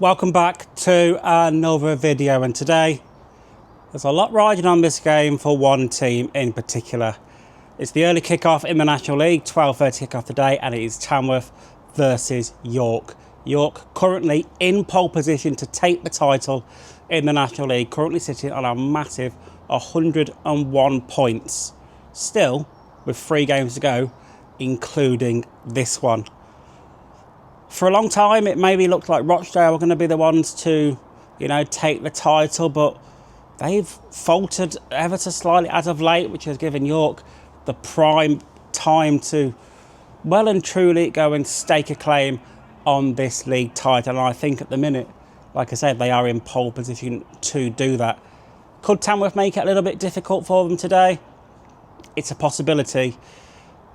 Welcome back to another video, and today there's a lot riding on this game for one team in particular. It's the early kickoff in the National League, 12:30 kickoff today, and it is Tamworth versus York. York currently in pole position to take the title in the National League, currently sitting on a massive 101 points, still with 3 games to go, including this one. For a long time, it maybe looked like Rochdale were going to be the ones to, take the title, but they've faltered ever so slightly as of late, which has given York the prime time to well and truly go and stake a claim on this league title. And I think at the minute, like I said, they are in pole position to do that. Could Tamworth make it a little bit difficult for them today? It's a possibility.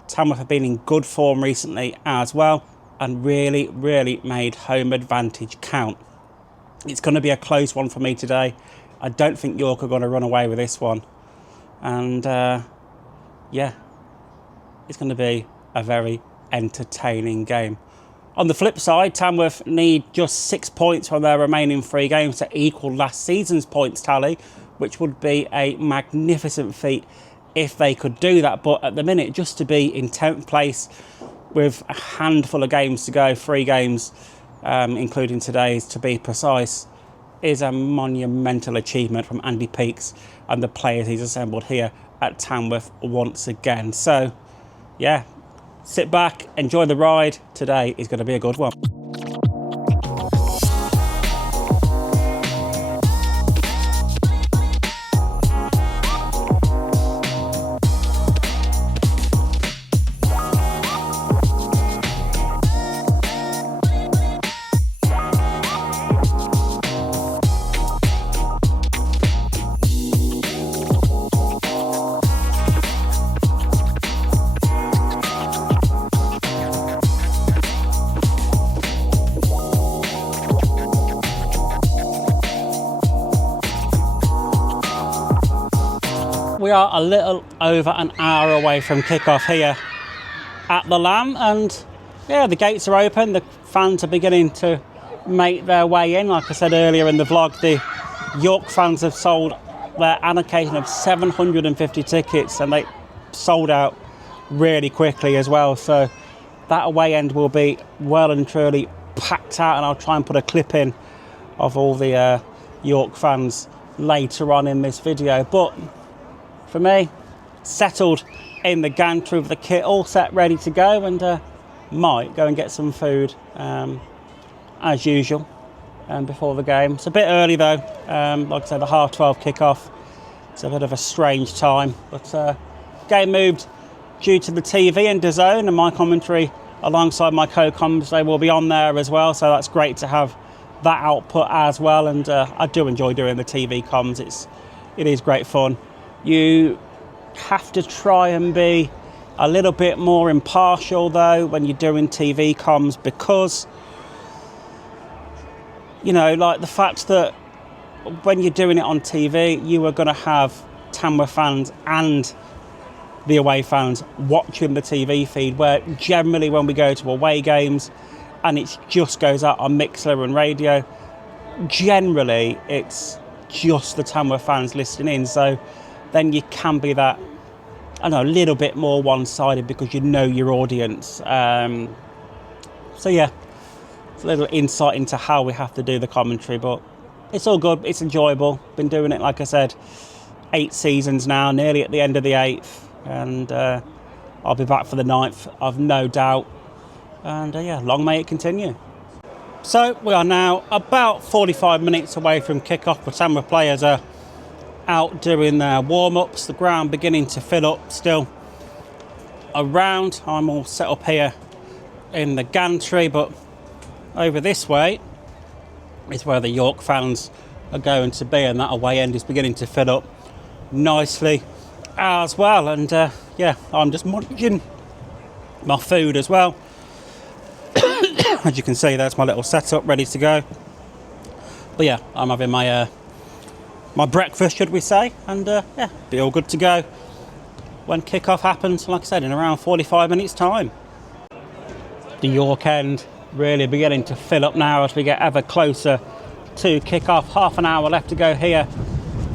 Tamworth have been in good form recently as well, and really made home advantage count. It's going to be a close one for me today. I don't think York are going to run away with this one. And yeah, it's going to be a very entertaining game. On the flip side, Tamworth need just 6 points from their remaining 3 games to equal last season's points tally, which would be a magnificent feat if they could do that. But at the minute, just to be in 10th place with a handful of games to go, 3 games, including today's to be precise, is a monumental achievement from Andy Peakes and the players he's assembled here at Tamworth once again. So, yeah, sit back, enjoy the ride. Today is going to be a good one. We are a little over an hour away from kickoff here at the Lamb, and yeah, the gates are open. The fans are beginning to make their way in. Like I said earlier in the vlog, the York fans have sold their allocation of 750 tickets, and they sold out really quickly as well. So that away end will be well and truly packed out, and I'll try and put a clip in of all the York fans later on in this video. But for me, settled in the gantry with the kit all set, ready to go, and might go and get some food as usual before the game. It's a bit early though, like I said, the 12:30 kickoff. It's a bit of a strange time, but game moved due to the TV and DAZN, and my commentary alongside my co-commentators, they will be on there as well, so that's great to have that output as well. And I do enjoy doing the TV comms. It is great fun. You have to try and be a little bit more impartial though when you're doing TV comms, because like the fact that when you're doing it on TV, you are going to have Tamworth fans and the away fans watching the TV feed, where generally when we go to away games and it just goes out on Mixler and radio, generally it's just the Tamworth fans listening in. So then you can be that, a little bit more one-sided because you know your audience. So yeah, it's a little insight into how we have to do the commentary, but it's all good, it's enjoyable. Been doing it, like I said, 8 seasons now, nearly at the end of the 8th, and I'll be back for the 9th, I've no doubt. And yeah, long may it continue. So we are now about 45 minutes away from kickoff. The Tamworth players are out doing their warm-ups, the ground beginning to fill up still around. I'm all set up here in the gantry, but over this way is where the York fans are going to be, and that away end is beginning to fill up nicely as well. And yeah, I'm just munching my food as well. As you can see, there's my little setup ready to go. But yeah, I'm having my my breakfast, should we say, and yeah, be all good to go when kickoff happens, like I said, in around 45 minutes time. The York end really beginning to fill up now as we get ever closer to kick-off. Half an hour left to go here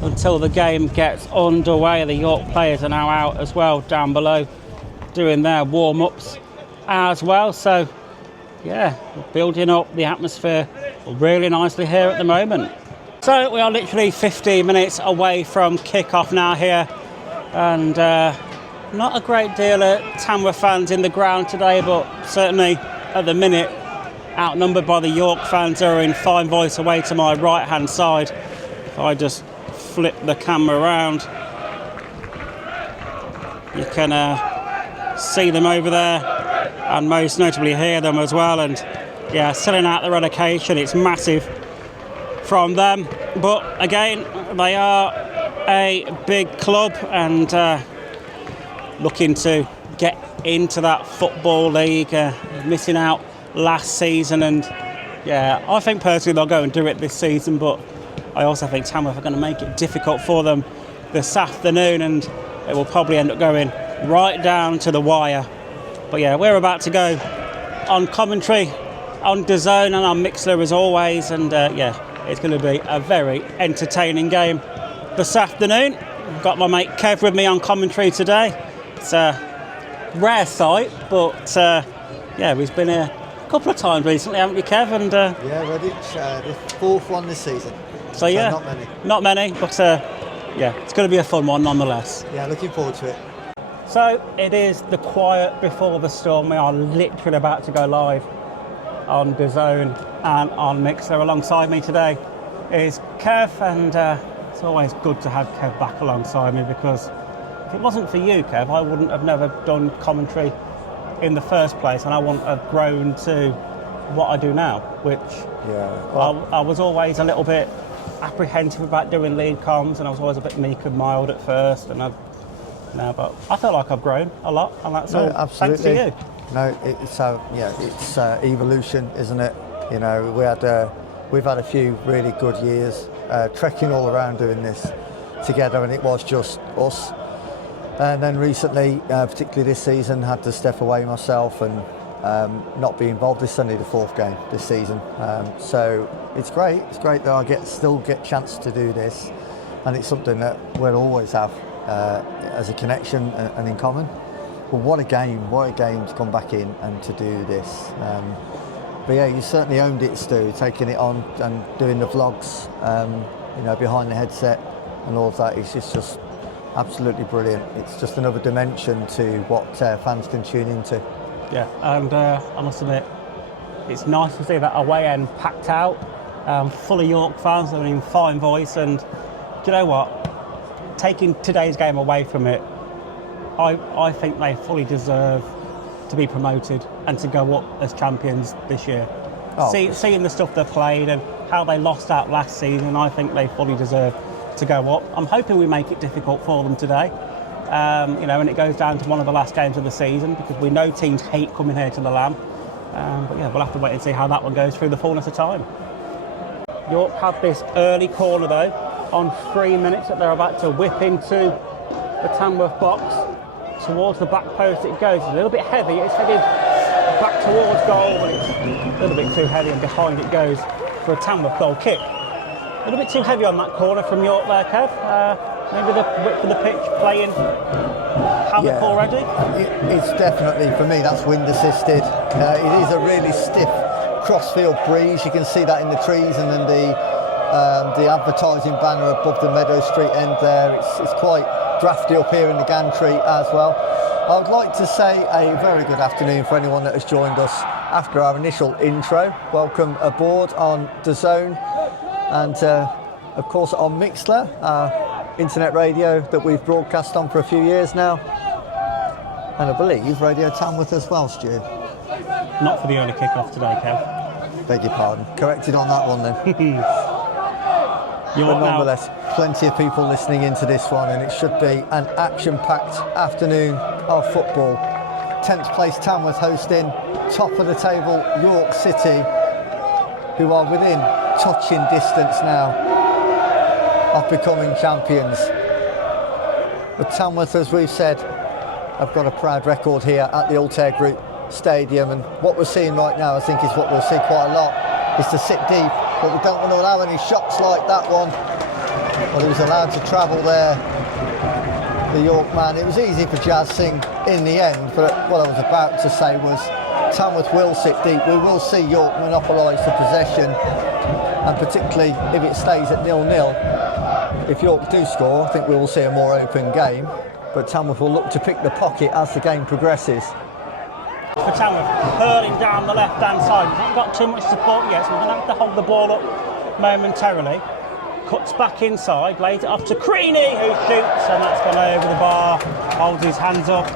until the game gets underway. The York players are now out as well down below doing their warm-ups as well. So yeah, building up the atmosphere really nicely here at the moment. So we are literally 15 minutes away from kick-off now here, and not a great deal of Tamworth fans in the ground today, but certainly at the minute outnumbered by the York fans who are in fine voice away to my right hand side. If I just flip the camera around, you can see them over there and most notably hear them as well. And yeah, selling out the relegation, it's massive from them, but again they are a big club and looking to get into that football league, missing out last season, and yeah, I think personally they'll go and do it this season, but I also think Tamworth are going to make it difficult for them this afternoon, and it will probably end up going right down to the wire. But yeah, we're about to go on commentary on DAZN and on Mixler as always, and yeah, it's going to be a very entertaining game this afternoon. I've got my mate Kev with me on commentary today. It's a rare sight, but yeah, we've been here a couple of times recently, haven't we, Kev? And yeah, Redditch, the fourth one this season. So yeah, not many, but yeah, it's going to be a fun one nonetheless. Yeah, looking forward to it. So it is the quiet before the storm. We are literally about to go live on DAZN and on Mixler. Alongside me today is Kev, and it's always good to have Kev back alongside me, because if it wasn't for you, Kev, I wouldn't have never done commentary in the first place, and I wouldn't have grown to what I do now, which I was always a little bit apprehensive about doing lead comms, and I was always a bit meek and mild at first, and but I feel like I've grown a lot, and that's all absolutely. thanks to you. No, it's evolution, isn't it? You know, we've had a few really good years trekking all around doing this together, and it was just us. And then recently, particularly this season, had to step away myself and not be involved. This is only the fourth game this season, so it's great. It's great that I still get chance to do this, and it's something that we'll always have as a connection and in common. But what a game to come back in and to do this. But yeah, you certainly owned it, Stu, taking it on and doing the vlogs, you know, behind the headset and all of that. It's just absolutely brilliant. It's just another dimension to what fans can tune into. Yeah, and I must admit, it's nice to see that away end packed out, full of York fans, they're in fine voice, and do you know what? Taking today's game away from it, I think they fully deserve to be promoted and to go up as champions this year. Seeing the stuff they played and how they lost out last season, I think they fully deserve to go up. I'm hoping we make it difficult for them today, you know, and it goes down to one of the last games of the season, because we know teams hate coming here to the Lamb. But yeah, we'll have to wait and see how that one goes through the fullness of time. York have this early corner though, on 3 minutes, that they're about to whip into the Tamworth box. Towards the back post it goes. It's a little bit heavy, it's headed back towards goal, but it's a little bit too heavy, and behind it goes for a Tamworth goal kick. A little bit too heavy on that corner from York there, Kev. Maybe the width of the pitch playing havoc already? It's definitely, for me, that's wind assisted. It is a really stiff crossfield breeze. You can see that in the trees, and then the advertising banner above the Meadow Street end there. It's quite drafty up here in the gantry as well. I would like to say a very good afternoon for anyone that has joined us after our initial intro. Welcome aboard on DAZN and of course on Mixler, our internet radio that we've broadcast on for a few years now, and I believe Radio Tamworth as well, Stu. Not for the early kick-off today, Kev. Beg your pardon. Corrected on that one then. But nonetheless, plenty of people listening into this one, and it should be an action-packed afternoon of football. 10th place Tamworth hosting top of the table York City, who are within touching distance now of becoming champions. But Tamworth, as we've said, have got a proud record here at the Altair Group stadium, and what we're seeing right now, I think, is what we'll see quite a lot, is to sit deep, but we don't want to allow any shots like that one. Well, he was allowed to travel there, the York man. It was easy for Jazz Singh in the end, but what I was about to say was Tamworth will sit deep. We will see York monopolise the possession, and particularly if it stays at 0-0. If York do score, I think we will see a more open game, but Tamworth will look to pick the pocket as the game progresses. For Tamworth, hurling down the left-hand side. He's not got too much support yet, so we're going to have to hold the ball up momentarily. Cuts back inside, lays it off to Creaney, who shoots, and that's gone over the bar, holds his hands up,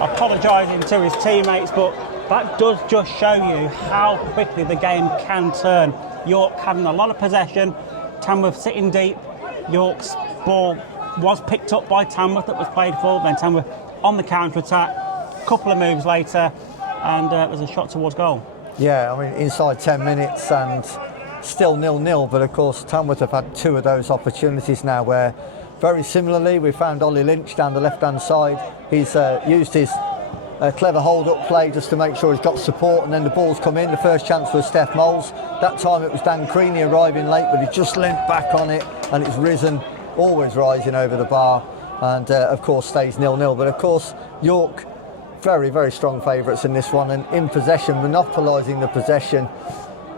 apologising to his teammates, but that does just show you how quickly the game can turn. York having a lot of possession, Tamworth sitting deep. York's ball was picked up by Tamworth, that was played forward, then Tamworth on the counter-attack. Couple of moves later, and there's a shot towards goal. Yeah, I mean, inside 10 minutes and still 0-0, but of course Tamworth have had two of those opportunities now where, very similarly, we found Ollie Lynch down the left-hand side. He's used his clever hold-up play just to make sure he's got support, and then the ball's come in. The first chance was Steph Moles. That time it was Dan Creaney arriving late, but he just leant back on it, and it's risen, always rising over the bar, and of course stays 0-0. But of course York, very, very strong favourites in this one, and in possession, monopolising the possession.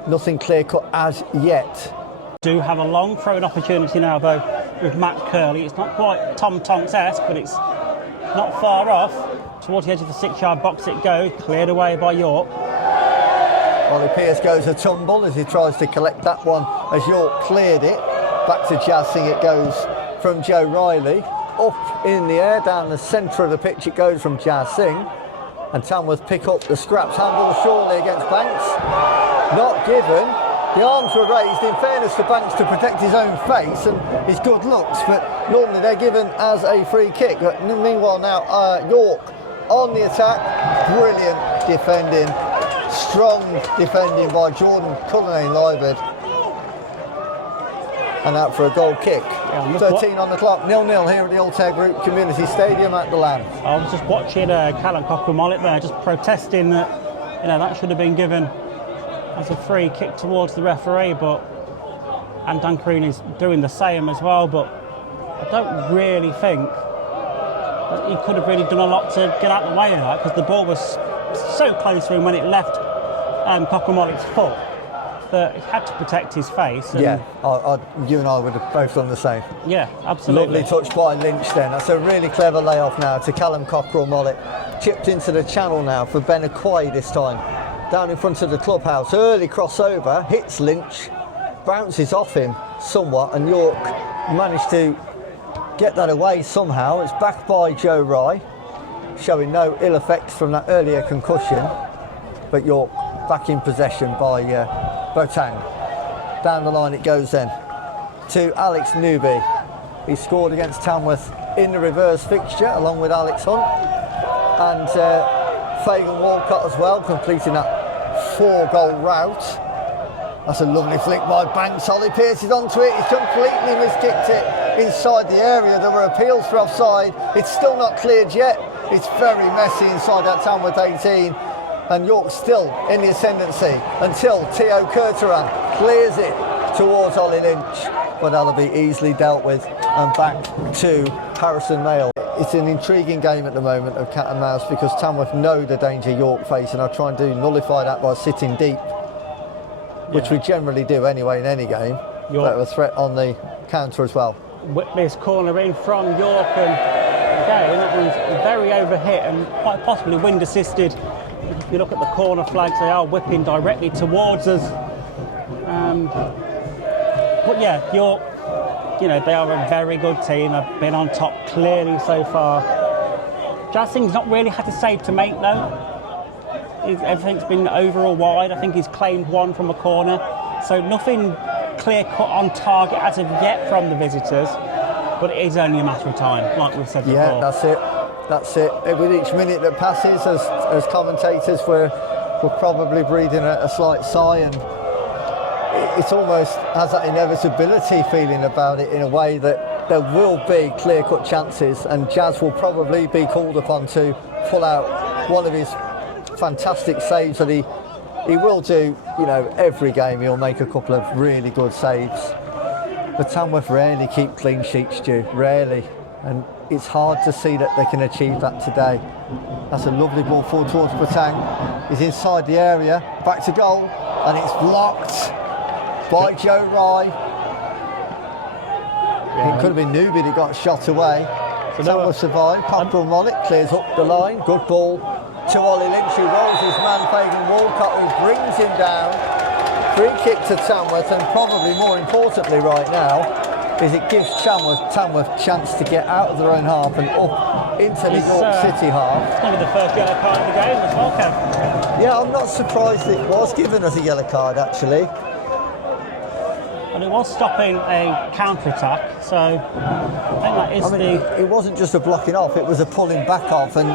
Nothing clear-cut as yet. Do have a long throw-in opportunity now, though, with Matt Curley. It's not quite Tom Tonks-esque, but it's not far off. Towards the edge of the 6-yard box it goes, cleared away by York. Ollie Pearce goes a tumble as he tries to collect that one as York cleared it. Back to Jazz Singh it goes from Joe Riley. Up in the air, down the centre of the pitch it goes from Jazz Singh. And Tamworth pick up the scraps. Handball surely against Banks. Not given. The arms were raised, in fairness to Banks, to protect his own face and his good looks, but normally they're given as a free kick. But meanwhile now, York on the attack. Brilliant defending. Strong defending by Jordan Cullinane-Livered. And out for a goal kick. Yeah, 13 on the clock, 0-0 here at the Altair Group Community Stadium at the Land. I was just watching Callum Cochrane-Mollet there, just protesting that, that should have been given as a free kick towards the referee, and Dan Creaney's doing the same as well, but I don't really think that he could have really done a lot to get out of the way of that, because the ball was so close to him when it left Cochrane-Mollet's foot that he had to protect his face. And yeah, you and I would have both done the same. Yeah, absolutely. Lovely touch by Lynch then. That's a really clever layoff now to Callum Cochrane-Mollet. Chipped into the channel now for Ben Aquay this time. Down in front of the clubhouse. Early crossover, hits Lynch, bounces off him somewhat, and York managed to get that away somehow. It's backed by Joe Rye, showing no ill effects from that earlier concussion. But York back in possession by Botang. Down the line it goes then to Alex Newby. He scored against Tamworth in the reverse fixture along with Alex Hunt, and Fagan Walcott as well, completing that 4-goal route. That's a lovely flick by Banks. Ollie Pearce is onto it. He's completely miskicked it inside the area. There were appeals for offside. It's still not cleared yet. It's very messy inside that Tamworth 18. And York still in the ascendancy until Theo Kurtaran clears it towards Ollie Lynch. But that'll be easily dealt with, and back to Harrison Mayle. It's an intriguing game at the moment of cat and mouse, because Tamworth know the danger York face and are trying to nullify that by sitting deep, which we generally do anyway in any game. But a threat on the counter as well. Whitley's corner in from York, and again that one's very overhit and quite possibly wind assisted. If you look at the corner flags, they are whipping directly towards us. But yeah, York, they are a very good team. They've been on top clearly so far. Jazz Singh's not really had to save to make though. Everything's been over or wide. I think he's claimed one from a corner. So nothing clear cut on target as of yet from the visitors. But it is only a matter of time, like we've said before. Yeah, that's it. With each minute that passes, as commentators, we're probably breathing a slight sigh, and it almost has that inevitability feeling about it, in a way that there will be clear-cut chances, and Jazz will probably be called upon to pull out one of his fantastic saves that he will do, you know, every game. He'll make a couple of really good saves. But Tamworth rarely keep clean sheets, Stu, rarely. And it's hard to see that they can achieve that today. That's a lovely ball forward towards Batang. He's inside the area, back to goal, and it's blocked by Joe Rye. It could have been Newby that got shot away. So Tamworth survived. Cockrell Monnick clears up the line. Good ball to Ollie Lynch, who rolls his man Fagan Walcott, who brings him down. Free kick to Tamworth, and probably more importantly right now is it gives Tamworth chance to get out of their own half and up into the York City half. It's going to be the first yellow card of the game as well, Kev. Yeah, I'm not surprised it was given as a yellow card actually. And it was stopping a counter-attack, so I think that is it wasn't just a blocking off, it was a pulling back off, and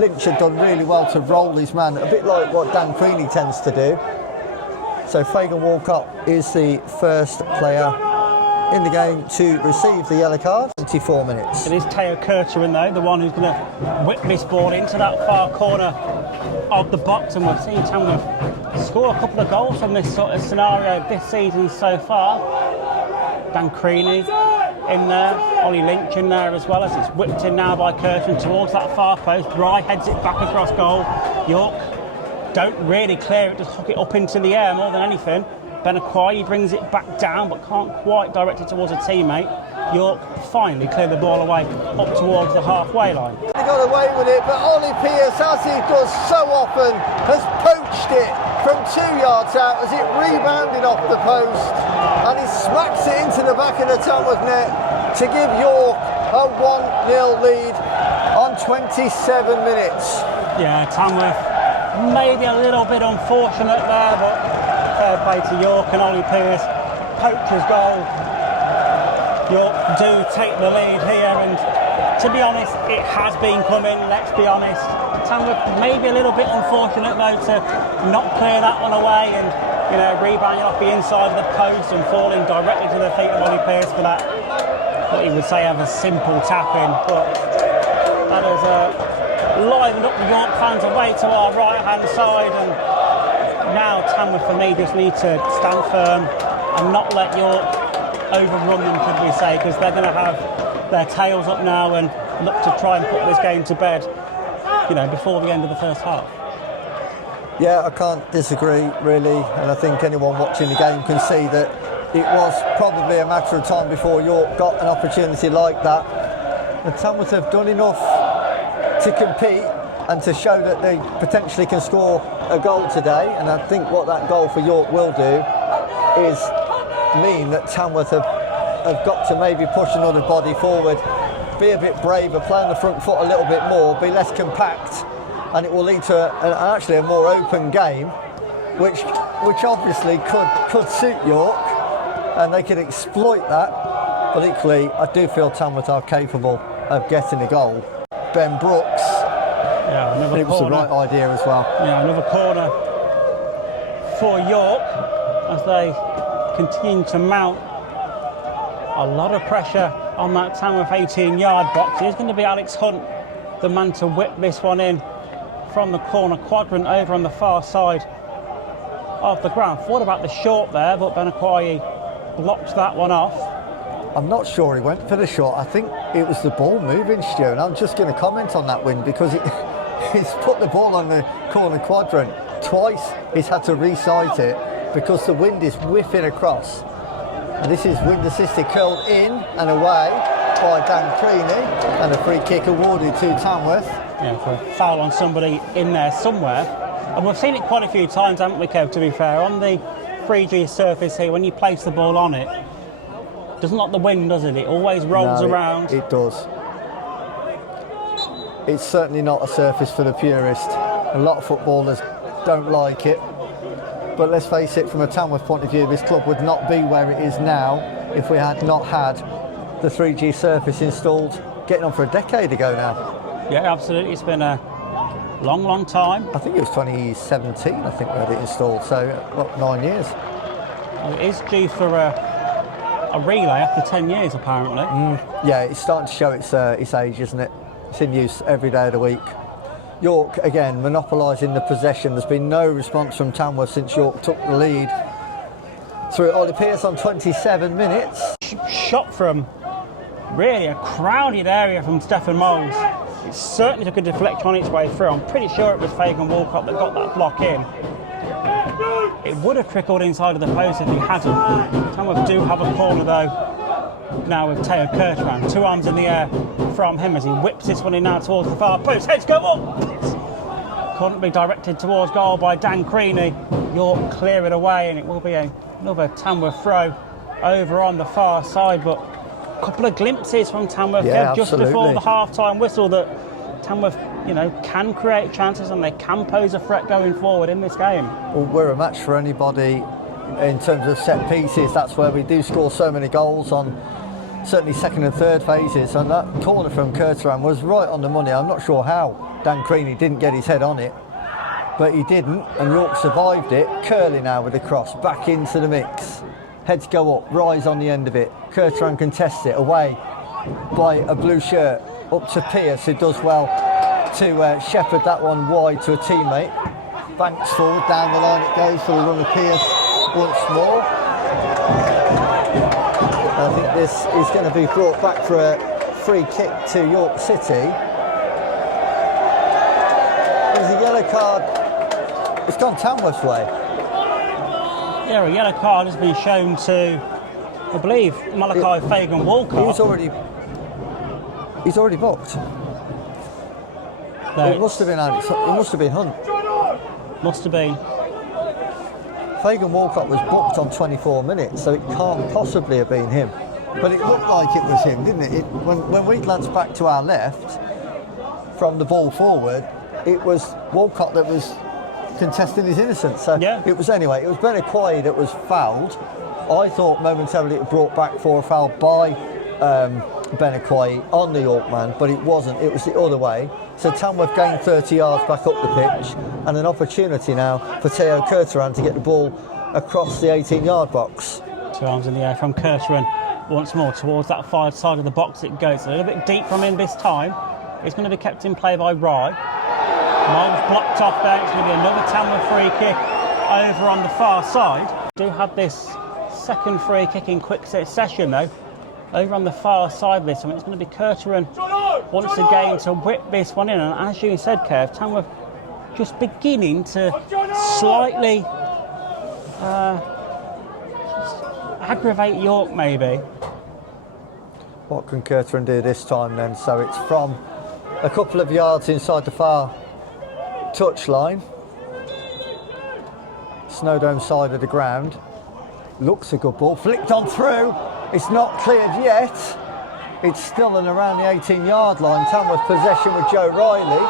Lynch had done really well to roll his man, a bit like what Dan Creaney tends to do. So Fagan Walcott is the first player in the game to receive the yellow card. 24 minutes. It is Teo Kurterin though, the one who's going to whip this ball into that far corner of the box, and we've seen Tamworth score a couple of goals from this sort of scenario this season so far. Dan Creaney in there, Ollie Lynch in there as well, as it's whipped in now by Kurterin towards that far post. Rye heads it back across goal. York don't really clear it, just hook it up into the air more than anything. Benakwai brings it back down but can't quite direct it towards a teammate. York finally clear the ball away up towards the halfway line. He got away with it, but Ollie Pearce, as he does so often, has poached it from 2 yards out as it rebounded off the post, and he smacks it into the back of the Tamworth net to give York a 1-0 lead on 27 minutes. Yeah, Tamworth maybe a little bit unfortunate there, but fair play to York and Ollie Pearce. Poacher's goal. York do take the lead here, and to be honest, it has been coming, let's be honest. Tamworth maybe a little bit unfortunate though to not clear that one away, and you know, rebounding off the inside of the post and falling directly to the feet of Ollie Pearce for that, what you would say of a simple tap in, but that is livened up the York fans away to our right hand side, and now Tamworth for me just need to stand firm and not let York overrun them, could we say, because they're going to have their tails up now and look to try and put this game to bed, you know, before the end of the first half. Yeah, I can't disagree really, and I think anyone watching the game can see that it was probably a matter of time before York got an opportunity like that. And Tamworth have done enough to compete and to show that they potentially can score a goal today, and I think what that goal for York will do is mean that Tamworth have got to maybe push another body forward, be a bit braver, play on the front foot a little bit more, be less compact, and it will lead to actually a more open game, which obviously could suit York, and they could exploit that. But equally, I do feel Tamworth are capable of getting a goal. Ben Brooks, yeah, another it was corner. the right idea as well. Yeah, another corner for York as they continue to mount a lot of pressure on that Tamworth 18-yard box. It's going to be Alex Hunt, the man to whip this one in from the corner quadrant over on the far side of the ground. Thought about the short there, but Benakwai blocked that one off. I'm not sure he went for the shot. I think it was the ball moving, Stu, and I'm just going to comment on that win because he's put the ball on the corner quadrant. Twice he's had to resight it because the wind is whiffing across. And this is wind assisted, curled in and away by Dan Creaney, and a free kick awarded to Tamworth. Yeah, for a foul on somebody in there somewhere. And we've seen it quite a few times, haven't we, Kev, to be fair, on the 3G surface here, when you place the ball on it, doesn't like the wind, does it? It always rolls around. It does. It's certainly not a surface for the purist. A lot of footballers don't like it. But let's face it, from a Tamworth point of view, this club would not be where it is now if we had not had the 3G surface installed, getting on for a decade ago now. Yeah, absolutely. It's been a long, long time. I think it was 2017, I think we had it installed, so what, 9 years. Well, it is due for a relay after 10 years, apparently. Yeah, it's starting to show its age, isn't it? It's in use every day of the week. York again monopolising the possession. There's been no response from Tamworth since York took the lead through Ollie Pearce on 27 minutes. Shot from really a crowded area from Stephen Moles. It certainly took a deflection on its way through. I'm pretty sure it was Fagan Walcott that got that block in. It would have trickled inside of the post if he hadn't. Tamworth do have a corner though now with Teo Kirchman. 2 arms in the air from him as he whips this one in now towards the far post. Heads go up! Couldn't be directed towards goal by Dan Creaney. York clear it away and it will be another Tamworth throw over on the far side, but a couple of glimpses from Tamworth just before the half-time whistle that Tamworth, can create chances and they can pose a threat going forward in this game. Well, we're a match for anybody in terms of set pieces. That's where we do score so many goals on certainly second and third phases, and that corner from Kurtaran was right on the money. I'm not sure how Dan Creaney didn't get his head on it, but he didn't, and York survived it. Curley now with a cross back into the mix. Heads go up, rise on the end of it. Kurtaran contests it away by a blue shirt up to Pearce, who does well to shepherd that one wide to a teammate. Banks forward, down the line it goes for the run of Pearce once more. I think this is going to be brought back for a free kick to York City. There's a yellow card. It's gone Tamworth's way. Yeah, a yellow card has been shown to, I believe, Malachi Fagan Walcott. He's already booked. It must have been Alex. It must have been Hunt. Must have been. Fagan Walcott was booked on 24 minutes, so it can't possibly have been him. But it looked like it was him, didn't it? When we glanced back to our left from the ball forward, it was Walcott that was contesting his innocence. So it was Benakwai that was fouled. I thought momentarily it brought back for a foul by Benakwai on the York man, but it wasn't. It was the other way. So Tamworth gained 30 yards back up the pitch, and an opportunity now for Teo Kurtaran to get the ball across the 18-yard box. 2 arms in the air from Kurtaran once more towards that far side of the box it goes. A little bit deep from him this time. It's going to be kept in play by Rye. Miles blocked off there. It's going to be another Tamworth free kick over on the far side. Do have this second free kick in quick succession though. Over on the far side of this one, it's going to be Kurtaran once again to whip this one in. And as you said, Kev, Tamworth just beginning to slightly aggravate York, maybe. What can Kurtaran do this time then? So it's from a couple of yards inside the far touchline. Snowdome side of the ground. Looks a good ball, flicked on through. It's not cleared yet. It's still and around the 18-yard line. Tamworth possession with Joe Riley.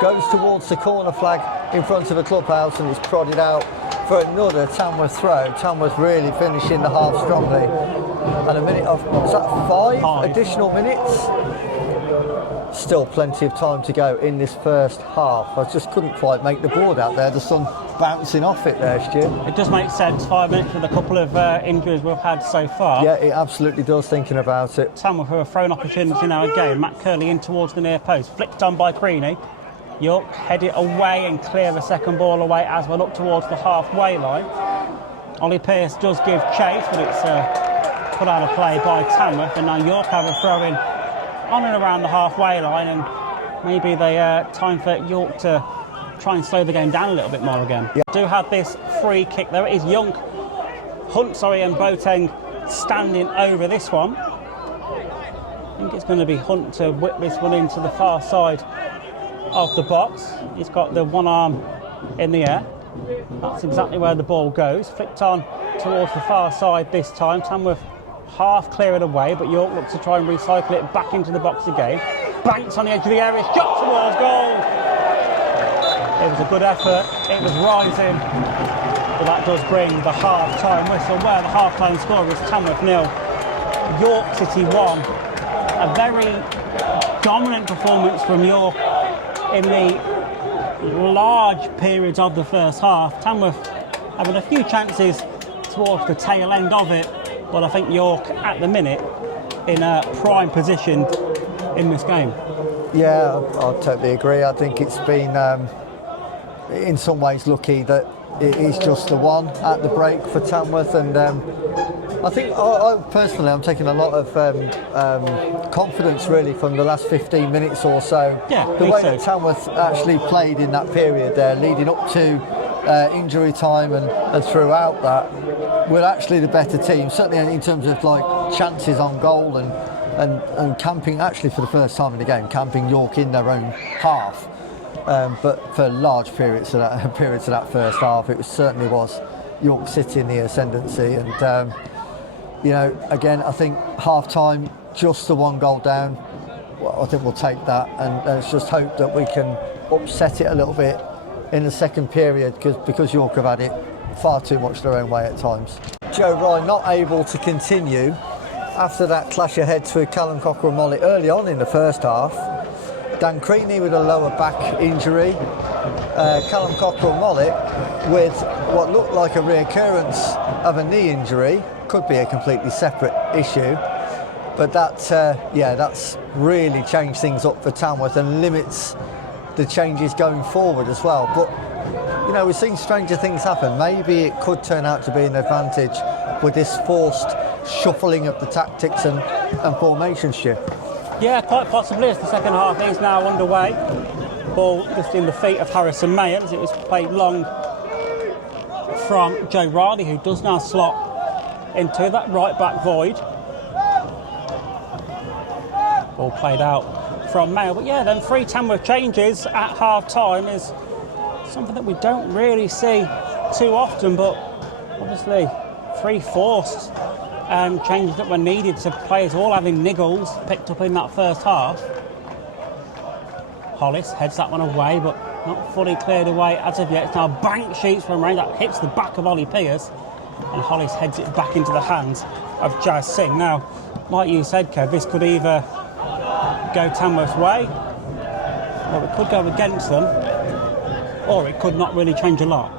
Goes towards the corner flag in front of the clubhouse and is prodded out for another Tamworth throw. Tamworth really finishing the half strongly. And a minute of, is that five additional minutes? Still plenty of time to go in this first half. I just couldn't quite make the board out there. The sun bouncing off it there, Stu. It does make sense. 5 minutes with a couple of injuries we've had so far. Yeah, it absolutely does, thinking about it. Tamworth with a thrown opportunity now again. Matt Curley in towards the near post. Flicked on by Creaney. York head it away and clear the second ball away as we look towards the halfway line. Ollie Pearce does give chase, but it's put out of play by Tamworth, and now York have a throw in on and around the halfway line, and maybe they time for York to try and slow the game down a little bit more again. Yeah. Do have this free kick. There it is, Hunt, and Boateng standing over this one. I think it's going to be Hunt to whip this one into the far side of the box. He's got the one arm in the air. That's exactly where the ball goes. Flicked on towards the far side this time. Tamworth half clear it away, but York looks to try and recycle it back into the box again. Banks on the edge of the area, shot towards goal. It was a good effort, it was rising, but that does bring the half-time whistle, where the half-time score is Tamworth 0, York City 1. A very dominant performance from York in the large periods of the first half. Tamworth having a few chances towards the tail end of it, but I think York at the minute in a prime position in this game. Yeah, I totally agree. I think it's been, in some ways, lucky that it is just the one at the break for Tamworth, and I think I personally, I'm taking a lot of confidence really from the last 15 minutes or so. Yeah, the me way too. that Tamworth actually played in that period there, leading up to injury time and throughout that, we're actually the better team. Certainly in terms of like chances on goal and camping, actually for the first time in the game, camping York in their own half. But for large periods of that first half, it certainly was York City in the ascendancy. And you know, again, I think half time, just the one goal down. Well, I think we'll take that, and let's just hope that we can upset it a little bit in the second period, because York have had it far too much their own way at times. Joe Ryan not able to continue after that clash of heads with Callum Cockrell-Mollet early on in the first half. Dan Creaney with a lower back injury. Callum Cockrell-Mollet with what looked like a reoccurrence of a knee injury. Could be a completely separate issue. But that's really changed things up for Tamworth and limits the changes going forward as well. But you know, we've seen stranger things happen. Maybe it could turn out to be an advantage with this forced shuffling of the tactics and formation shift. Yeah, quite possibly, as the second half is now underway. Ball just in the feet of Harrison Mayer as it was played long from Joe Riley, who does now slot into that right back void. Ball played out from Mayer, but yeah, then 3 Tamworth changes at half time is something that we don't really see too often, but obviously 3 forced changes that were needed to players all having niggles picked up in that first half. Hollis heads that one away, but not fully cleared away as of yet. It's now bank sheets from range that hits the back of Ollie Pierce, and Hollis heads it back into the hands of Jazz Singh. Now, like you said, Kev, this could either go Tamworth's way, or it could go against them, or it could not really change a lot.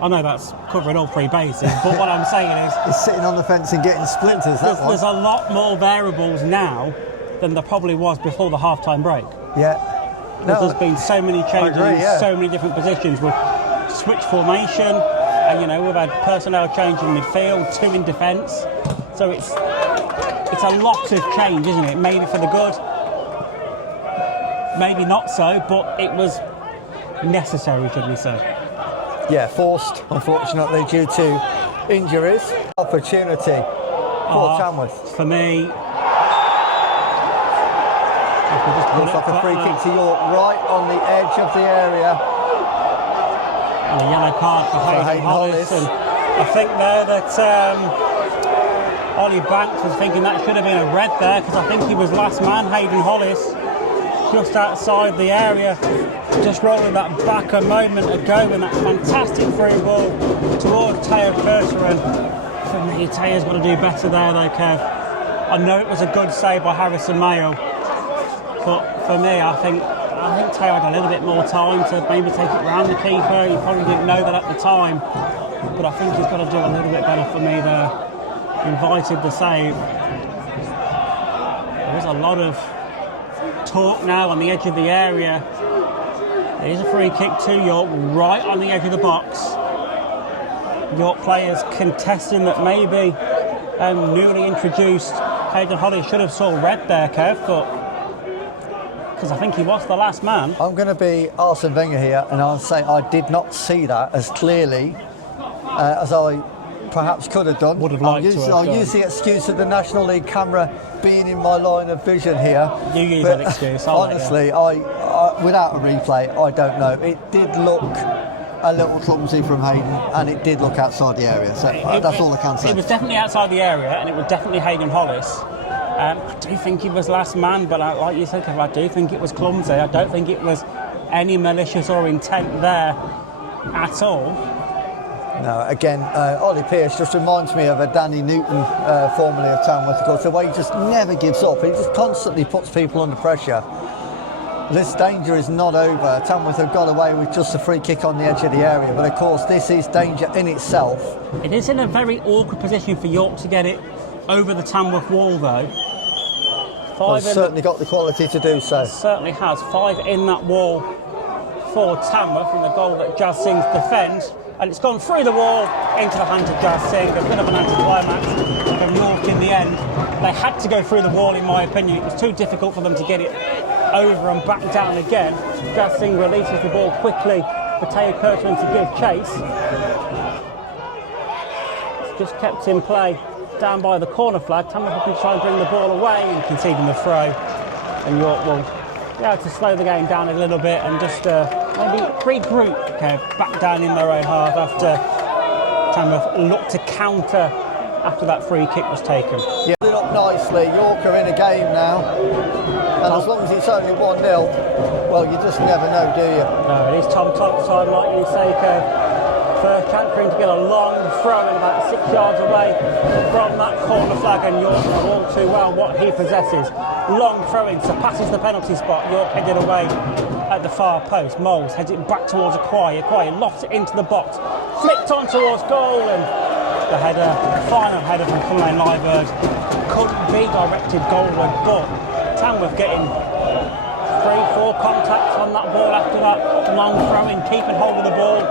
I know that's covering all 3 bases, but what I'm saying is... It's sitting on the fence and getting splinters, there's a lot more variables now than there probably was before the half-time break. Yeah. There's been so many changes, so many different positions with switch formation, and you know, we've had personnel change in midfield, 2 in defence. So it's a lot of change, isn't it? Maybe for the good, maybe not so, but it was necessary, should we say. Yeah, forced, unfortunately, due to injuries. Opportunity for Tamworth. For me, looks like a free kick to York, right on the edge of the area. And a yellow card for Hayden Hollis. And I think there that Ollie Banks was thinking that should have been a red there, because I think he was last man, Hayden Hollis, just outside the area, just rolling that back a moment ago, and that fantastic through ball towards Teo Purser. And for me, Teo's got to do better there though, Kev. I know it was a good save by Harrison Mayo, but for me, I think Teo had a little bit more time to maybe take it round the keeper. He probably didn't know that at the time, but I think he's got to do a little bit better for me there. Invited the save. There is a lot of talk now on the edge of the area. There is a free kick to York, right on the edge of the box. York players contesting that maybe newly introduced Hayden Hollis should have saw red there, Kev, but because I think he was the last man. I'm going to be Arsene Wenger here, and I'll say I did not see that as clearly as I perhaps could have done. Would have liked to have I'll done. use the excuse of the National League camera being in my line of vision here. You use that excuse. Honestly, I without a replay, I don't know. It did look a little clumsy from Hayden, and it did look outside the area. So that's all I can say. It was definitely outside the area, and it was definitely Hayden Hollis. I do think he was last man, but like you said, Kev, I do think it was clumsy. I don't think it was any malicious or intent there at all. No, again, Ollie Pierce just reminds me of a Danny Newton, formerly of Tamworth. Of course, the way he just never gives up. He just constantly puts people under pressure. This danger is not over. Tamworth have got away with just a free kick on the edge of the area, but of course this is danger in itself. It is in a very awkward position for York to get it over the Tamworth wall though. 5 in certainly got the quality to do so. certainly has 5 in that wall for Tamworth from the goal that Jazz Singh's defend, and it's gone through the wall into the hands of Jazz Singh. A bit of an anticlimax from York in the end. They had to go through the wall, in my opinion. It was too difficult for them to get it over and back down again. Jazz Singh releases the ball quickly for Teo Kirchman to give chase. It's just kept in play down by the corner flag. Tamworth can try and bring the ball away and conceding the throw, and York will be able to slow the game down a little bit and just maybe regroup, back down in their own half after Tamworth looked to counter after that free kick was taken. Yeah, it up nicely. York are in a game now, and as long as it's only 1-0, well, you just never know, do you? No, it is Tom Todd's time, like you say, Kev. First chance for him to get a long throw in about 6 yards away from that corner flag, and York know all too well what he possesses. Long throw-in, surpasses the penalty spot. York headed away at the far post. Moles heads it back towards Acquire. Acquire lofts it into the box, flicked on towards goal, and the header, final header from Conley Liebert, couldn't be directed goalward, but Tamworth getting 3-4 contacts on that ball after that long throw-in, keeping hold of the ball.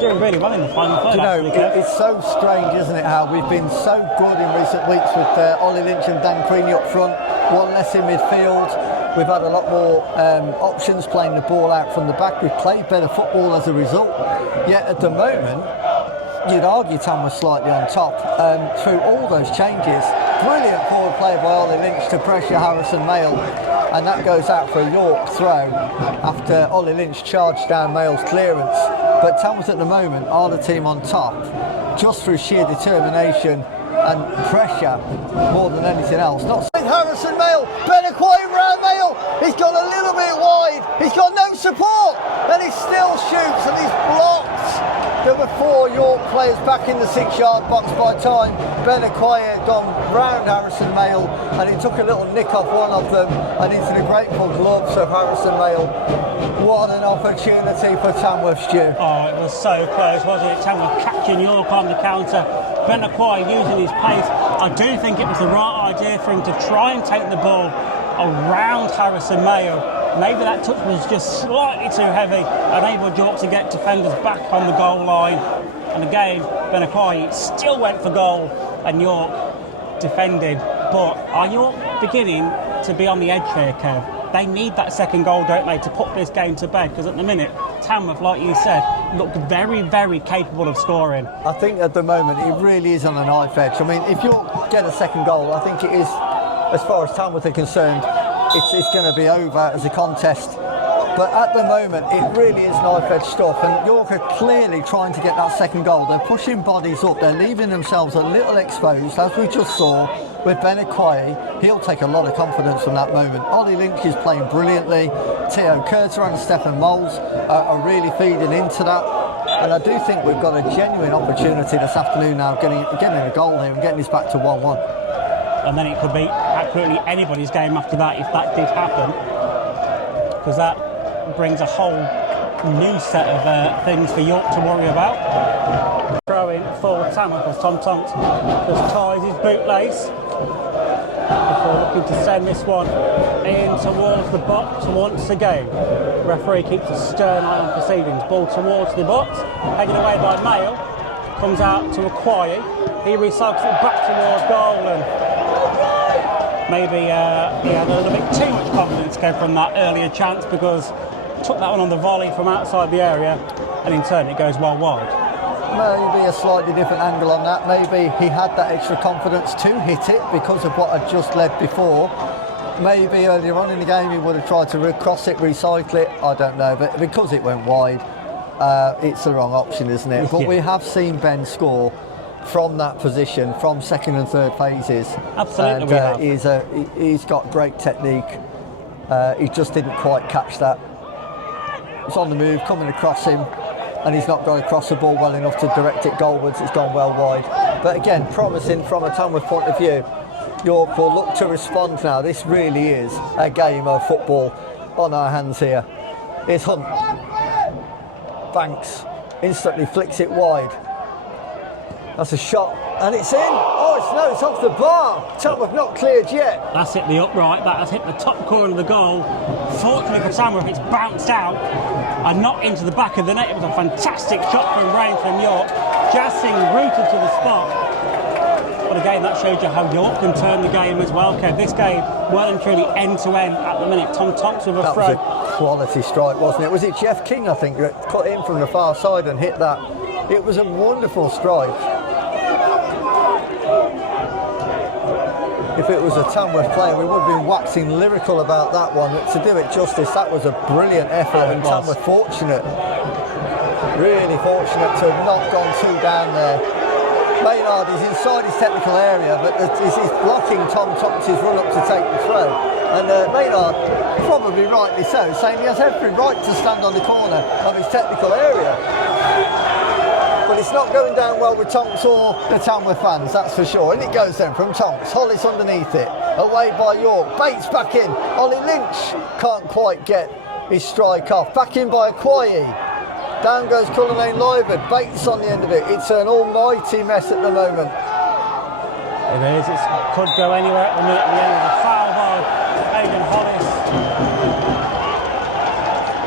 Doing really well in the final third. Do you know, it's so strange, isn't it, how we've been so good in recent weeks with Ollie Lynch and Dan Creaney up front, one less in midfield. We've had a lot more options playing the ball out from the back. We've played better football as a result. Yet at the moment, you'd argue Tamworth slightly on top. Through all those changes, brilliant forward play by Ollie Lynch to pressure Harrison Mayle, and that goes out for a York throw after Ollie Lynch charged down Mayle's clearance. But Tamworth at the moment are the team on top, just through sheer determination and pressure more than anything else. Not Harrison Mayle, better quite round Mayle. He's gone a little bit wide. He's got no support, and he still shoots, and he's blocked. There were 4 York players back in the 6-yard box by time Ben Acquire had gone round Harrison Mayle, and he took a little nick off one of them and into the grateful gloves of Harrison Mayle. What an opportunity for Tamworth, Stu. Oh, it was so close, wasn't it? Tamworth catching York on the counter. Ben Acquire using his pace. I do think it was the right idea for him to try and take the ball around Harrison Mayle. Maybe that touch was just slightly too heavy, enabled York to get defenders back on the goal line. And again, Ben Acquire still went for goal, and York defended. But are York beginning to be on the edge here, Kev? They need that second goal, don't they, to put this game to bed? Because at the minute, Tamworth, like you said, look very, very capable of scoring. I think at the moment it really is on a knife edge. I mean, if York get a second goal, I think it is, as far as Tamworth are concerned, it's going to be over as a contest. But at the moment, it really is knife-edge stuff, and York are clearly trying to get that second goal. They're pushing bodies up, they're leaving themselves a little exposed, as we just saw with Ben Acquire. He'll take a lot of confidence from that moment. Ollie Lynch is playing brilliantly. Teo Kirchman and Stefan Moles are really feeding into that. And I do think we've got a genuine opportunity this afternoon now, getting a goal here and getting this back to 1-1. And then it could be absolutely anybody's game after that if that did happen, because that brings a whole new set of things for York to worry about. Throwing for Tamworth as Tom Tonks just ties his bootlace before looking to send this one in towards the box once again. Referee keeps a stern eye on proceedings. Ball towards the box, headed away by Mayle, comes out to Acquire. He recycles it back towards goal, and maybe he had a little bit too much confidence came from that earlier chance, because took that one on the volley from outside the area, and in turn it goes well wide. Maybe a slightly different angle on that. Maybe he had that extra confidence to hit it because of what had just led before. Maybe earlier on in the game he would have tried to cross it, recycle it. I don't know, but because it went wide, it's the wrong option, isn't it? But we have seen Ben score from that position, from second and third phases. Absolutely, and he's got great technique. He just didn't quite catch that. It's on the move, coming across him, and he's not going to cross the ball well enough to direct it goalwards. It's gone well wide. But again, promising from a Tamworth point of view. York will look to respond now. This really is a game of football on our hands here. Here's Hunt. Banks instantly flicks it wide. That's a shot And it's in. Oh, it's off the bar. Tamworth not cleared yet. That's hit the upright, that has hit the top corner of the goal. Fortunately for Tamworth, it's bounced out and not into the back of the net. It was a fantastic shot from Rain from York. Jassing rooted to the spot. But again, that shows you how York can turn the game as well, Kev. This game, well and truly end-to-end at the minute. Tom Thompson with a throw. That was a quality strike, wasn't it? Was it Jeff King, I think, that cut in from the far side and hit that? It was a wonderful strike. If it was a Tamworth player, we would have been waxing lyrical about that one. But to do it justice, that was a brilliant effort, and Tamworth fortunate, really fortunate to have not gone too down there. Maynard is inside his technical area, but he's blocking Tom Thompson's run up to take the throw. And Maynard, probably rightly so, saying he has every right to stand on the corner of his technical area. But it's not going down well with Tonks or the Tamworth fans, that's for sure. And it goes then from Tonks. Hollis underneath it. Away by York. Bates back in. Ollie Lynch can't quite get his strike off. Back in by Aquayi. Down goes Cullinane Lyford. Bates on the end of it. It's an almighty mess at the moment. It is. It could go anywhere at the minute. The end of the foul by Aidan Hollis.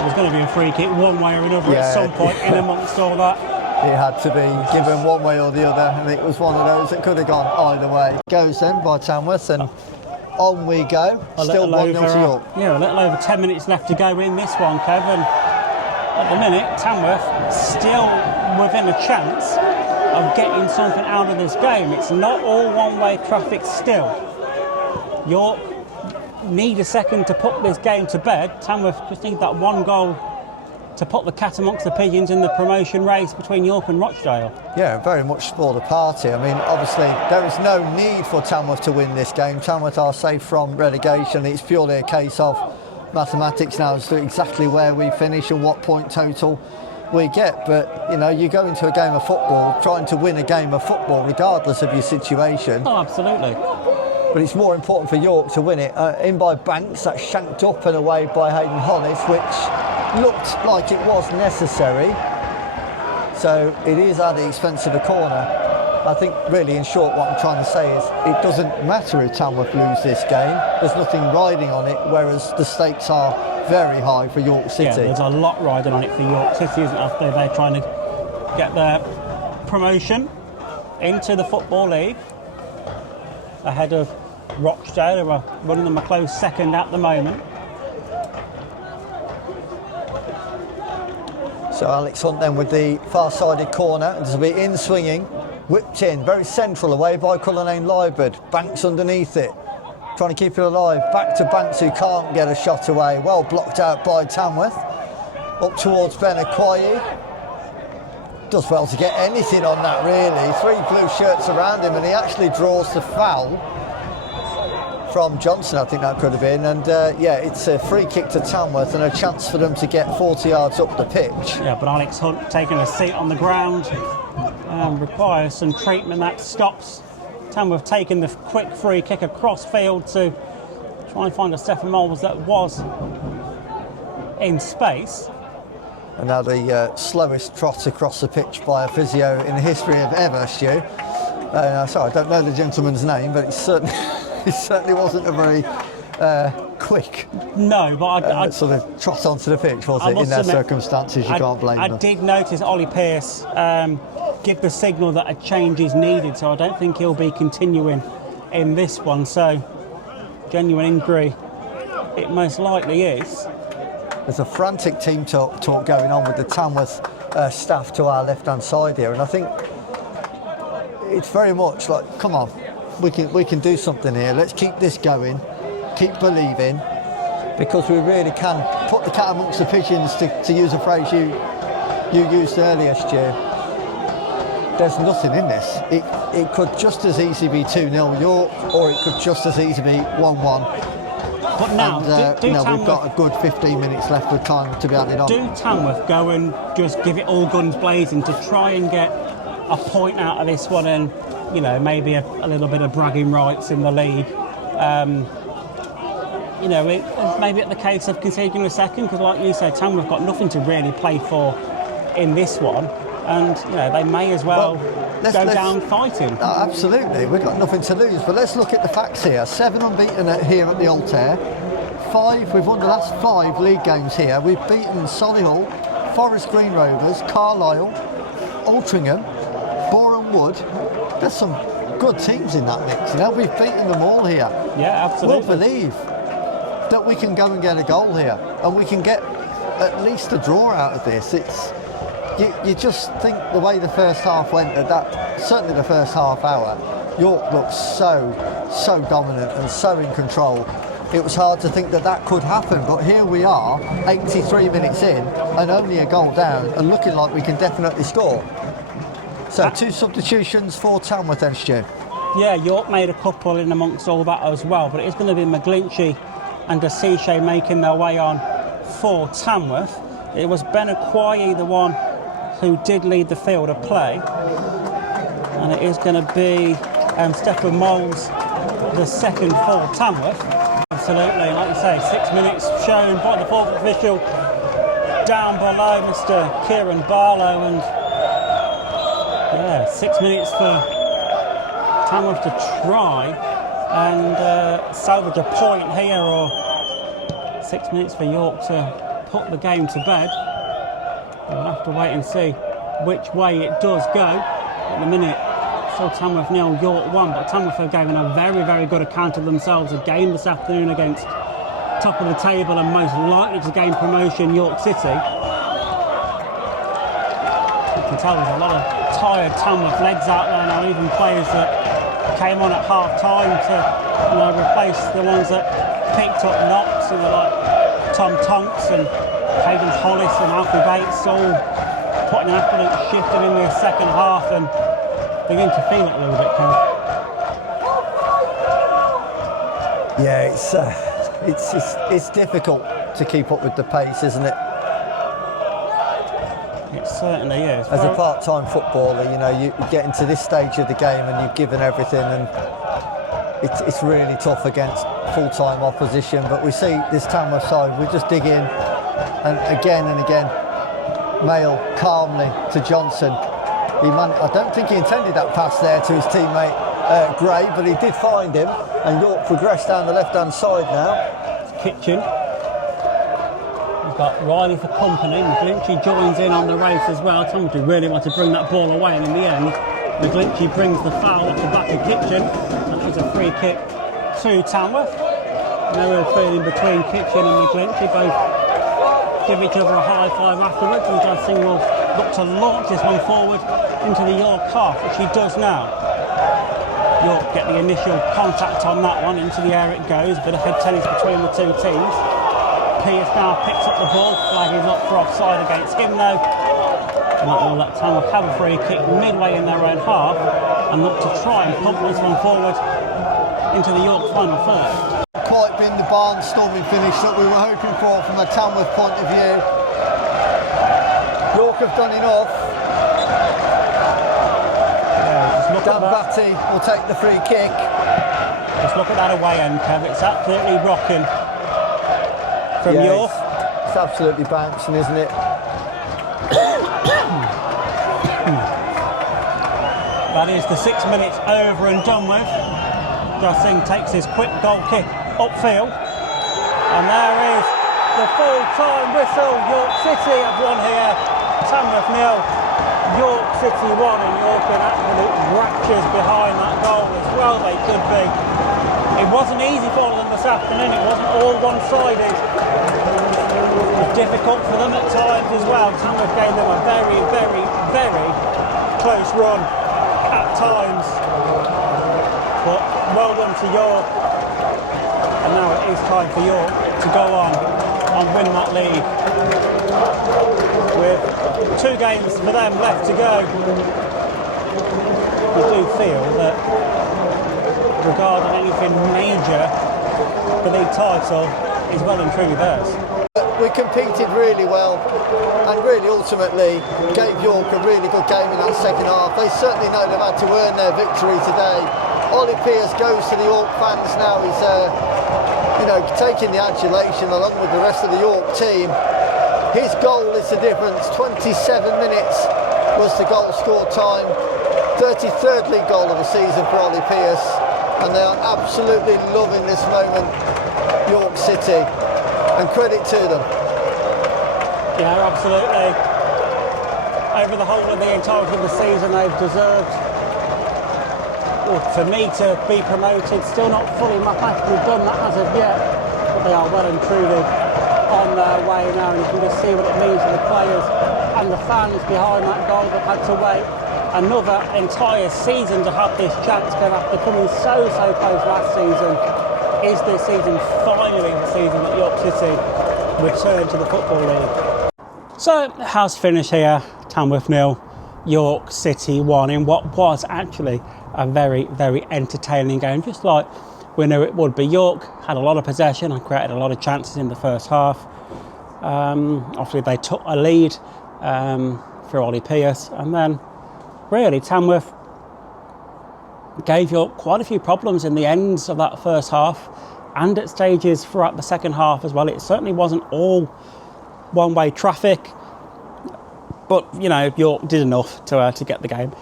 There's going to be a free kick one way or another at some point in amongst all that. It had to be given one way or the other, and it was one of those that could have gone either way. Goes then by Tamworth, and on we go. Still 1-0 to York. Yeah, a little over 10 minutes left to go in this one, Kevin. At the minute, Tamworth still within a chance of getting something out of this game. It's not all one-way traffic still. York need a second to put this game to bed. Tamworth just need that one goal to put the cat amongst the pigeons in the promotion race between York and Rochdale. Yeah, very much spoil the party. I mean, obviously, there is no need for Tamworth to win this game. Tamworth are safe from relegation. It's purely a case of mathematics now as to exactly where we finish and what point total we get. But, you know, you go into a game of football trying to win a game of football regardless of your situation. Oh, absolutely. But it's more important for York to win it. In by Banks, that's shanked up and away by Hayden Hollis, which looked like it was necessary. So it is at the expense of a corner. I think really in short what I'm trying to say is it doesn't matter if Tamworth lose this game. There's nothing riding on it, whereas the stakes are very high for York City. Yeah, there's a lot riding on it for York City, isn't there? They're trying to get their promotion into the Football League ahead of Rochdale, who are running them a close second at the moment. So Alex Hunt then with the far-sided corner. This will be in swinging, whipped in, very central away by Cullinane Lyford. Banks underneath it, trying to keep it alive. Back to Banks who can't get a shot away. Well blocked out by Tamworth. Up towards Ben Aquayi. Does well to get anything on that really. 3 blue shirts around him and he actually draws the foul from Johnson, I think that could have been, and yeah, it's a free kick to Tamworth and a chance for them to get 40 yards up the pitch. Yeah, but Alex Hunt taking a seat on the ground requires some treatment that stops Tamworth taking the quick free kick across field to try and find a Stephen Moles that was in space. And now the slowest trot across the pitch by a physio in the history of ever, Stu. Sorry, I don't know the gentleman's name, but it's certainly it certainly wasn't a very quick no, but I sort of trot onto the pitch, was it? In their circumstances, you can't blame them. I did notice Ollie Pearce give the signal that a change is needed, so I don't think he'll be continuing in this one. So, genuine injury, it most likely is. There's a frantic team talk going on with the Tamworth staff to our left-hand side here, and I think it's very much like, come on, we can do something here. Let's keep this going, keep believing, because we really can put the cat amongst the pigeons, to use a phrase you used earlier, Stu. There's nothing in this. It could just as easily be 2-0 York, or it could just as easily be 1-1. But now, we've got a good 15 minutes left with time to be added on. Do Tamworth go and just give it all guns blazing to try and get a point out of this one, and you know, maybe a little bit of bragging rights in the league? You know, maybe at the case of conceding a second, because like you said, Tamworth got nothing to really play for in this one, and you know, they may as well let's down fighting. No, absolutely, we've got nothing to lose. But let's look at the facts here. 7 unbeaten here at the Altair. 5, we've won the last 5 league games here. We've beaten Solihull, Forest Green Rovers, Carlisle, Altrincham, Boreham Wood. There's some good teams in that mix. You know, we've beaten them all here. Yeah, absolutely. We'll believe that we can go and get a goal here, and we can get at least a draw out of this. It's you just think the way the first half went, certainly the first half hour, York looked so dominant and so in control. It was hard to think that could happen, but here we are, 83 minutes in, and only a goal down, and looking like we can definitely score. So 2 substitutions for Tamworth then, Stu. Yeah, York made a couple in amongst all that as well, but it's going to be McGlinchey and Desichet making their way on for Tamworth. It was Ben Akwayi, the one who did lead the field of play, and it is going to be Stefan Moles, the second for Tamworth. Absolutely, like you say, 6 minutes shown by the fourth official down below, Mr. Kieran Barlow, and 6 minutes for Tamworth to try and salvage a point here, or 6 minutes for York to put the game to bed. We'll have to wait and see which way it does go. At the minute, still Tamworth 0, York 1, but Tamworth have given a very good account of themselves again this afternoon against top of the table and most likely to gain promotion, York City. You can tell there's a lot of tired Tamworth legs out there now, even players that came on at half time to replace the ones that picked up knocks, like Tom Tonks and Hayden Hollis and Alfie Bates, all putting an absolute shift in the second half and begin to feel it a little bit, Ken. Yeah, it's difficult to keep up with the pace, isn't it? It certainly is. As a part-time footballer, you get into this stage of the game and you've given everything, and it's really tough against full-time opposition. But we see this Tamworth side, we just dig in, and again, Mail calmly to Johnson. I don't think he intended that pass there to his teammate Gray, but he did find him, and York progressed down the left-hand side now. It's Kitchen. We've got Riley for company. McGlinchey joins in on the race as well. Tamworth really want to bring that ball away, and in the end, McGlinchey brings the foul off the back of Kitchen, and that was a free kick to Tamworth. No real feeling between Kitchen and McGlinchey, both give each other a high five afterwards, and Johnson will look to launch this one forward into the York half, which he does now. York get the initial contact on that one, into the air it goes, bit of head tennis between the two teams. Pierce now picks up the ball, flag is up for offside against him though, and that will let Tamworth have a free kick midway in their own half and look to try and pump this one forward into the York final third. Quite been the barnstorming finish that we were hoping for from a Tamworth point of view. York have done enough. Dan Batty will take the free kick. Just look at that away end, Kev. It's absolutely rocking from York. It's absolutely bouncing, isn't it? That is the 6 minutes over and done with. Josh Singh takes his quick goal kick upfield, and there is the full-time whistle. York City have won here. Tamworth 0, York City 1, and York in absolute raptures behind that goal as well. They could be. It wasn't easy for them this afternoon. It wasn't all one-sided. It was difficult for them at times as well. Tamworth gave them a very close run at times. But well done to York, and now it is time for York to go on and win that league. With 2 games for them left to go, we do feel that regarding anything major, the league title is well and truly theirs. We competed really well and really ultimately gave York a really good game in that second half. They certainly know they've had to earn their victory today. Ollie Pierce goes to the York fans now. He's taking the adulation along with the rest of the York team. His goal is the difference. 27 minutes was the goal score time. 33rd league goal of the season for Ollie Pearce, and they are absolutely loving this moment, York City, and credit to them. Yeah, absolutely. Over the whole of the entirety of the season, they've deserved, well, for me to be promoted. Still not fully mathematically done that as of yet, but they are well and truly on their way now, and you can just see what it means to the players and the fans behind that goal that had to wait another entire season to have this chance going after coming so close last season. Is this season finally the season that York City return to the Football League? So it has finished here, Tamworth 0, York City 1, in what was actually a very entertaining game, just like we knew it would be. York had a lot of possession and created a lot of chances in the first half. Obviously they took a lead for Ollie Pearce, and then really Tamworth gave York quite a few problems in the ends of that first half and at stages throughout the second half as well. It certainly wasn't all one-way traffic, but you know, York did enough to get the game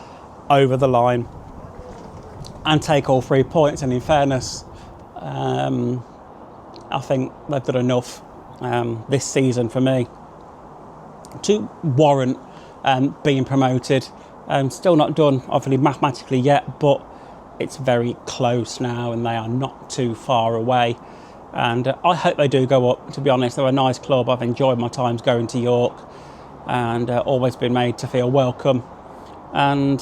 over the line and take all 3 points. And in fairness, I think they've done enough this season for me to warrant being promoted. Still not done, obviously, mathematically yet, but it's very close now and they are not too far away. And I hope they do go up, to be honest. They're a nice club. I've enjoyed my times going to York and always been made to feel welcome. And,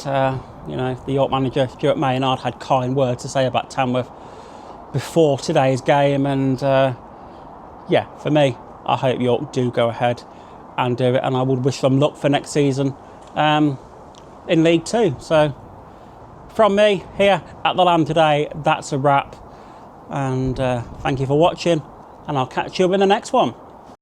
you know, the York manager, Stuart Maynard, had kind words to say about Tamworth before today's game. And, yeah, for me, I hope York do go ahead and do it. And I would wish them luck for next season in League Two. So, from me here at the Lamb today, that's a wrap. And thank you for watching, and I'll catch you in the next one.